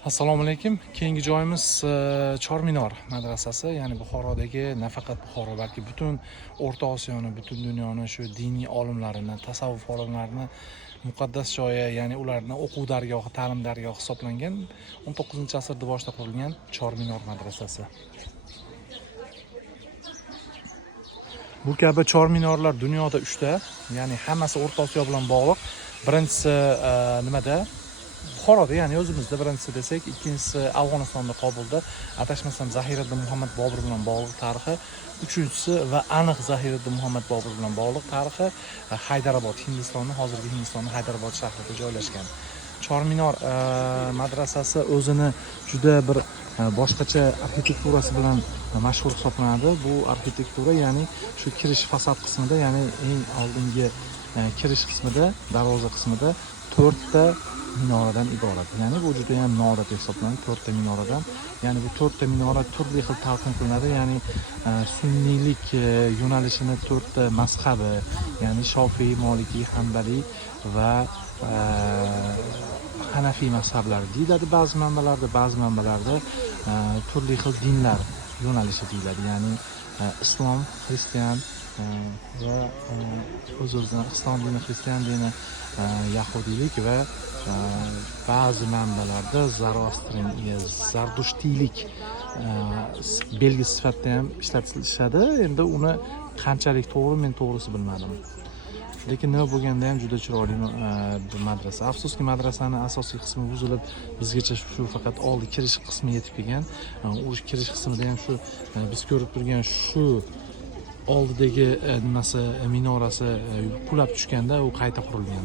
Assalomu alaykum. Keyingi joyimiz Chorminor madrasasi, ya'ni Buxorodagi, nafaqat Buxoro, balki butun O'rta Osiyoni, butun dunyoni shu diniy olimlarini, tasavvuf olimlarini muqaddas joyi, ya'ni ularning o'quv dargohi, ta'lim dargohi hisoblangan 19-asrda boshida qurilgan Chorminor madrasasi. Bu kabi chorminorlar dunyoda 3 ta, ya'ni hammasi O'rta Osiyo bilan bog'liq. Birinchisi nimada? Buxoroda, ya'ni o'zimizda birinchisi desak, ikkinchisi Afg'onistonda, Qobulda, adashmasam Zahiriddin Muhammad Bobur bilan bog'liq tarixi, uchinchisi va aniq Zahiriddin Muhammad Bobur bilan bog'liq tarixi Haydarobod, Hindistonning hozirgi Hindistonning Haydarobod shahrida joylashgan. Chorminor madrasasi o'zini juda bir boshqacha arxitekturasi bilan mashhur hisoblanadi. Bu arxitektura, ya'ni shu kirish fasad qismida, ya'ni eng oldingi kirish qismida, darvoza qismida 4 ta minoradan iborat. Ya'ni bu juda ham noodatiy hisoblanadi, 4 ta minoradan. Ya'ni bu 4 ta minora turli xil talqin qilinadi. Ya'ni sunniylik yo'nalishini 4 ta mazhabi, ya'ni Shofiy, Maliki, Hanbali va Hanafiy mazhablari deyiladi ba'zi manbalarda, turli xil dinlar yo'nalishi deyiladi. Ya'ni islom, xristian va o'z-o'zidan islom dini, xristian dini, yahudiylik va ba'zi manbalarda zardushtiylik belgi sifatida ham ishlatilishadi. Endi uni qanchalik to'g'ri, men to'g'risi bilmadim. Lekin nima bo'lganda ham juda chiroyli madrasa. Afsuski madrasani asosiy qismi buzilib, bizgacha shu faqat oldi kirish qismi yetib kelgan. U kirish qismida ham shu biz ko'rib turgan shu oldidagi nimasi, minorasi qulab tushganda u qayta qurilgan.